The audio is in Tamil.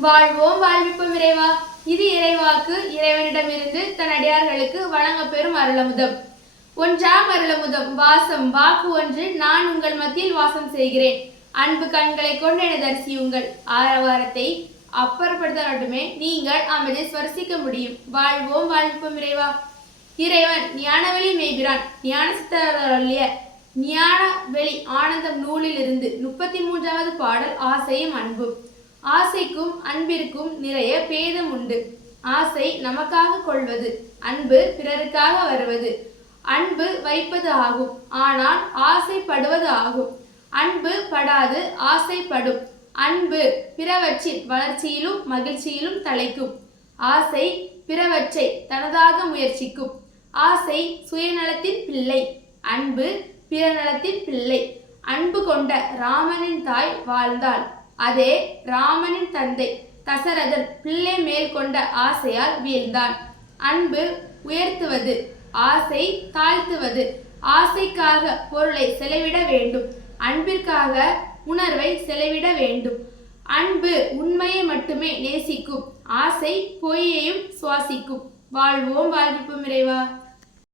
வாழ்வோம் வாழ்விப்போம் இறைவா. இது இறைவாக்கு. இறைவனிடமிருந்து தன் அடியார்களுக்கு வழங்கப் பெறும் அருளமுதம். ஒன்றாம் அருளமுதம். வாசம். வாக்கு ஒன்று. நான் உங்கள் மத்தியில் வாசம் செய்கிறேன். அன்பு கண்களை கொண்டு என தரிசியுங்கள். ஆரவாரத்தை அப்புறப்படுத்தாலுமே நீங்கள் அமைதியை ஸ்பரிசிக்க முடியும். வாழ்வோம் வாழ்விப்போம் இறைவா. இறைவன் ஞானவெளி மேய்கிறான். ஞான சித்தருளிய ஞான வெளி ஆனந்தம் நூலில் இருந்து 33வது பாடல். ஆசையும் அன்பும். ஆசைக்கும் அன்பிற்கும் நிறைய பேதம் உண்டு. ஆசை நமக்காக கொள்வது, அன்பு பிறருக்காக வருவது. அன்பு வைப்பது ஆகும், ஆனால் ஆசைப்படுவது ஆகும். அன்பு படாது, ஆசைப்படும். அன்பு பிறவற்றின் வளர்ச்சியிலும் மகிழ்ச்சியிலும் தலைக்கும். ஆசை பிறவற்றை தனதாக முயற்சிக்கும். ஆசை சுயநலத்தின் பிள்ளை, அன்பு பிறநலத்தின் பிள்ளை. அன்பு கொண்ட ராமனின் தாய் வாழ்ந்தாள். அதே ராமனின் தந்தை தசரதன் பிள்ளை மேல் கொண்ட ஆசையால் வீழ்ந்தான். அன்பு உயர்த்துவது, ஆசை தாழ்த்துவது. ஆசைக்காக பொருளை செலவிட வேண்டும், அன்பிற்காக உணர்வை செலவிட வேண்டும். அன்பு உண்மையை மட்டுமே நேசிக்கும், ஆசை பொய்யையும் சுவாசிக்கும். வாழ்வோம் வாழ்விப்போம் இறைவா.